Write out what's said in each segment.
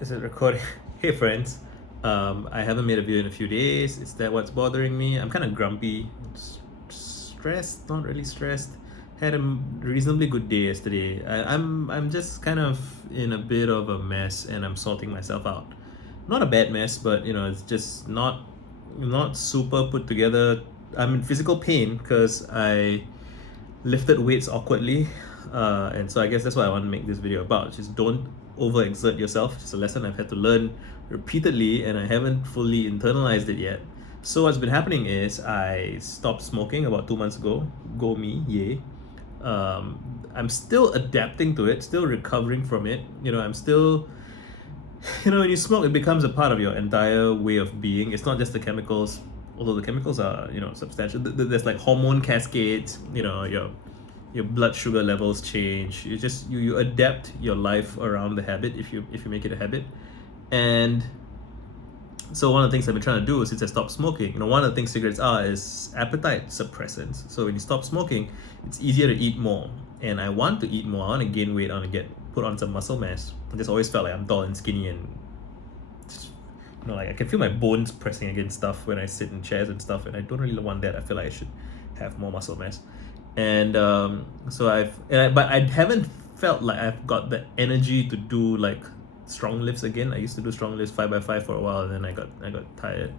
Is it recording? Hey friends, I haven't made a video in a few days. Is that what's bothering me? I'm kind of grumpy, stressed, not really stressed. Had a reasonably good day yesterday. I'm just kind of in a bit of a mess, and I'm sorting myself out. Not a bad mess, but it's just not super put together. I'm in physical pain because I lifted weights awkwardly, and so I guess that's what I want to make this video about. Just don't overexert yourself. It's a lesson I've had to learn repeatedly, and I haven't fully internalized it yet. So what's been happening is I stopped smoking about 2 months ago. Go me, yay. I'm still adapting to it, still recovering from it. I'm still, when you smoke, it becomes a part of your entire way of being. It's not just the chemicals, although the chemicals are, substantial. There's like hormone cascades, your blood sugar levels change. You adapt your life around the habit if you make it a habit. And so one of the things I've been trying to do since I stopped smoking, one of the things cigarettes are is appetite suppressants. So when you stop smoking, it's easier to eat more. And I want to eat more. I want to gain weight. I want to put on some muscle mass. I just always felt like I'm tall and skinny, and like I can feel my bones pressing against stuff when I sit in chairs and stuff, and I don't really want that. I feel like I should have more muscle mass. And but I haven't felt like I've got the energy to do like strong lifts again. I used to do strong lifts 5x5 for a while, and then I got tired.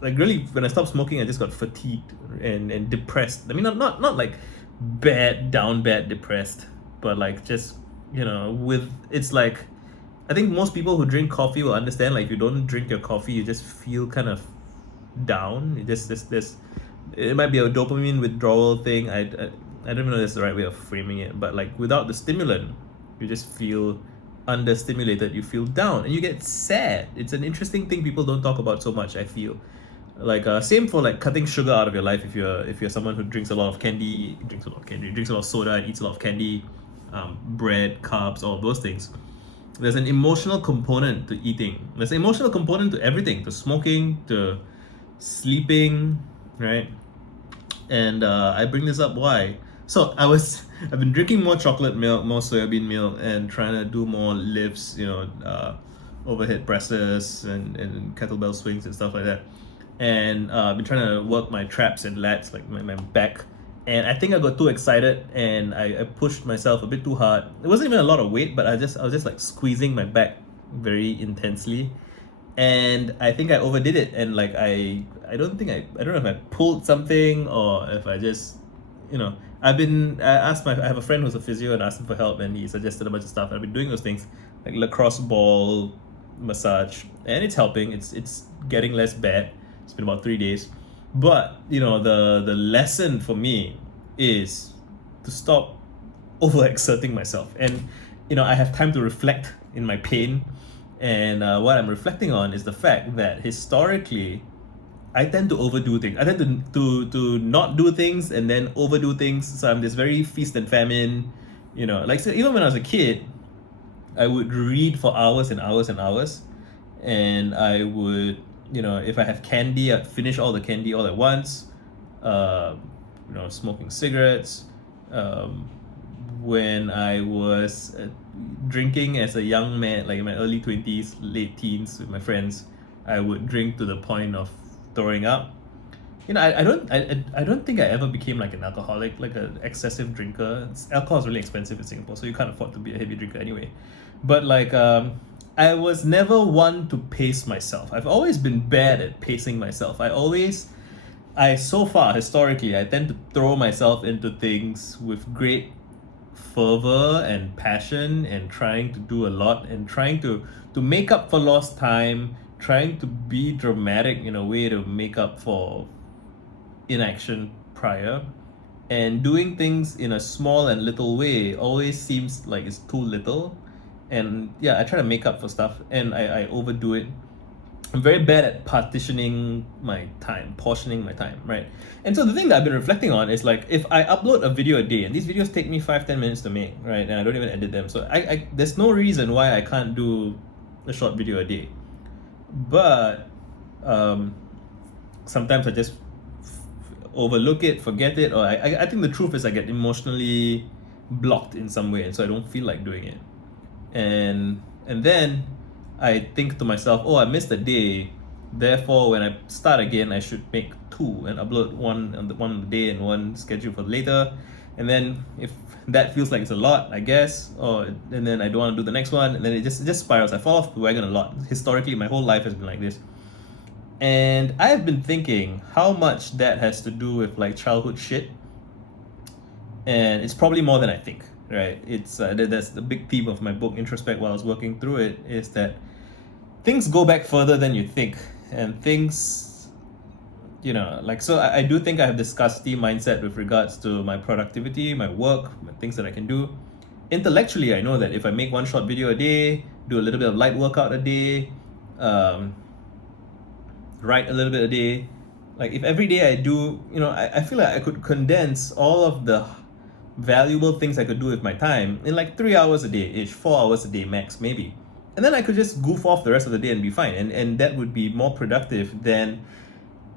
Like really, when I stopped smoking, I just got fatigued and depressed. I mean, not like bad depressed, but like just it's like, I think most people who drink coffee will understand. Like if you don't drink your coffee, you just feel kind of down. You just this it might be a dopamine withdrawal thing. I don't even know if that's the right way of framing it, but like without the stimulant, you just feel understimulated, you feel down, and you get sad. It's an interesting thing people don't talk about so much, I feel. Like same for like cutting sugar out of your life. If you're someone who drinks a lot of candy, drinks a lot of soda, and eats a lot of candy, bread, carbs, all of those things. There's an emotional component to eating. There's an emotional component to everything, to smoking, to sleeping, right? And I bring this up why. So I've been drinking more chocolate milk, more soybean milk, and trying to do more lifts, overhead presses and kettlebell swings and stuff like that. And I've been trying to work my traps and lats, like my back. And I think I got too excited, and I pushed myself a bit too hard. It wasn't even a lot of weight, but I was just like squeezing my back very intensely. And I think I overdid it, and like I don't know if I pulled something, or if I just I have a friend who's a physio, and asked him for help, and he suggested a bunch of stuff. I've been doing those things like lacrosse ball massage, and it's helping. It's getting less bad. It's been about 3 days, but the lesson for me is to stop overexerting myself. And I have time to reflect in my pain. And what I'm reflecting on is the fact that historically, I tend to overdo things. I tend to not do things and then overdo things. So I'm this very feast and famine. Like, so even when I was a kid, I would read for hours and hours and hours, and I would, if I have candy, I'd finish all the candy all at once. Smoking cigarettes. When I was drinking as a young man, like in my early 20s, late teens, with my friends, I would drink to the point of throwing up. I don't think I ever became like an alcoholic, like an excessive drinker. Alcohol is really expensive in Singapore, so you can't afford to be a heavy drinker anyway. But like I was never one to pace myself. I've always been bad at pacing myself. So far historically, I tend to throw myself into things with great fervor and passion, and trying to do a lot, and trying to make up for lost time, trying to be dramatic in a way to make up for inaction prior, and doing things in a small and little way always seems like it's too little. And yeah, I try to make up for stuff, and I overdo it. I'm very bad at portioning my time, right? And so the thing that I've been reflecting on is like, if I upload a video a day, and these videos take me 5-10 minutes to make, right? And I don't even edit them. So I there's no reason why I can't do a short video a day. But sometimes I just overlook it, forget it, or I think the truth is I get emotionally blocked in some way, and so I don't feel like doing it. And then I think to myself, oh, I missed a day. Therefore, when I start again, I should make two and upload one on the day and one schedule for later. And then if that feels like it's a lot, I guess, or and then I don't want to do the next one, and then it just spirals. I fall off the wagon a lot. Historically, my whole life has been like this. And I have been thinking how much that has to do with like childhood shit, and it's probably more than I think. Right? It's that's the big theme of my book Introspect. While I was working through it, is that things go back further than you think, and things, like, so I do think I have this scarcity mindset with regards to my productivity, my work, my things that I can do. Intellectually, I know that if I make one short video a day, do a little bit of light workout a day, write a little bit a day, like if every day I do, I feel like I could condense all of the valuable things I could do with my time in like 3 hours a day ish, 4 hours a day max, maybe. And then I could just goof off the rest of the day and be fine. And that would be more productive than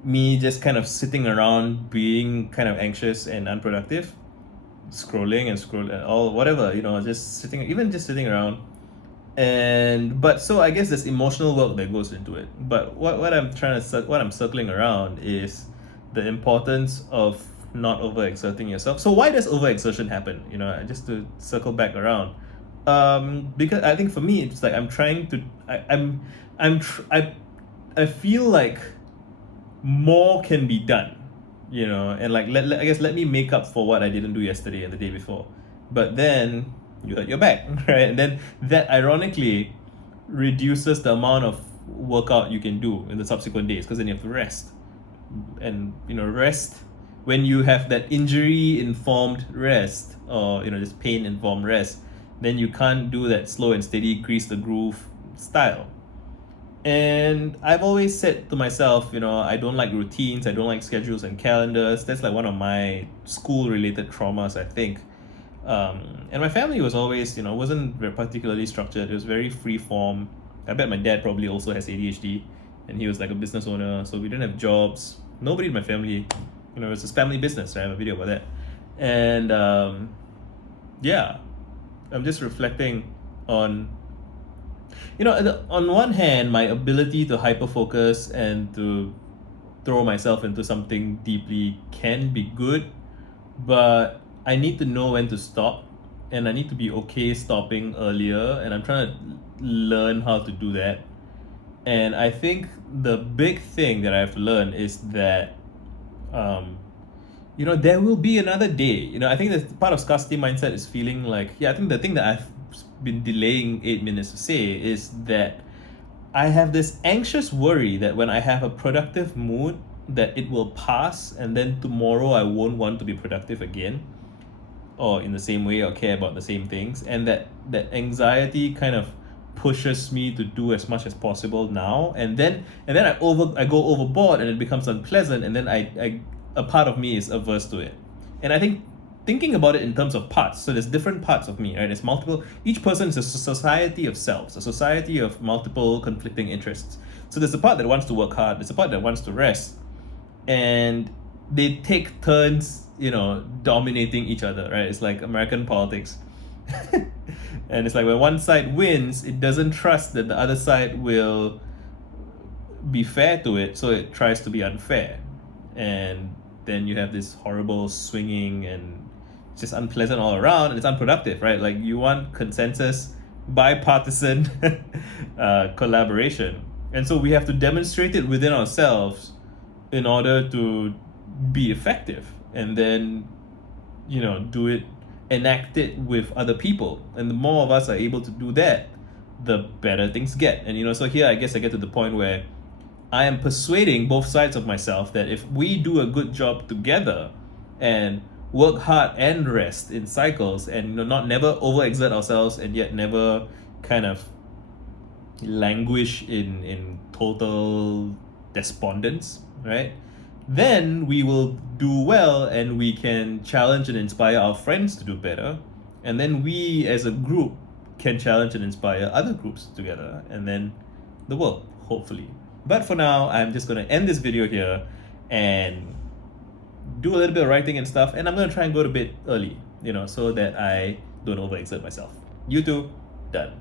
me just kind of sitting around being kind of anxious and unproductive, scrolling and all whatever, just sitting around. But so I guess there's emotional work that goes into it. But what I'm circling around is the importance of not overexerting yourself. So why does overexertion happen? Just to circle back around. Because I think for me it's like I'm trying to I feel like more can be done, and like I guess let me make up for what I didn't do yesterday and the day before. But then you hurt your back, right? And then that ironically reduces the amount of workout you can do in the subsequent days, because then you have to rest. And rest, when you have that injury informed rest, or just pain informed rest, then you can't do that slow and steady grease the groove style. And I've always said to myself, I don't like routines, I don't like schedules and calendars. That's like one of my school related traumas, I think. And my family was always, wasn't very particularly structured. It was very free form. I bet my dad probably also has ADHD, and he was like a business owner, so we didn't have jobs. Nobody in my family, it was his family business. I have a video about that. And yeah, I'm just reflecting on, on one hand, my ability to hyper focus and to throw myself into something deeply can be good, but I need to know when to stop, and I need to be okay stopping earlier, and I'm trying to learn how to do that. And I think the big thing that I have to learn is that there will be another day. I think that part of scarcity mindset is feeling like, I think the thing that I've been delaying 8 minutes to say is that I have this anxious worry that when I have a productive mood, that it will pass, and then tomorrow I won't want to be productive again, or in the same way, or care about the same things. And that anxiety kind of pushes me to do as much as possible now, and then I go overboard, and it becomes unpleasant, and then a part of me is averse to it. And I think thinking about it in terms of parts, so there's different parts of me, right? There's multiple, each person is a society of selves, a society of multiple conflicting interests. So there's a part that wants to work hard, there's a part that wants to rest, and they take turns, dominating each other, right? It's like American politics. And it's like when one side wins, it doesn't trust that the other side will be fair to it, so it tries to be unfair. And then you have this horrible swinging, and it's just unpleasant all around, and it's unproductive, right? Like, you want consensus, bipartisan collaboration. And so we have to demonstrate it within ourselves in order to be effective, and then enact it with other people. And the more of us are able to do that, the better things get. And so here I guess I get to the point where I am persuading both sides of myself that if we do a good job together and work hard and rest in cycles, and not never overexert ourselves, and yet never kind of languish in total despondence, right? Then we will do well, and we can challenge and inspire our friends to do better. And then we as a group can challenge and inspire other groups together, and then the world, hopefully. But for now, I'm just going to end this video here and do a little bit of writing and stuff. And I'm going to try and go to bed early, so that I don't overexert myself. You too, done.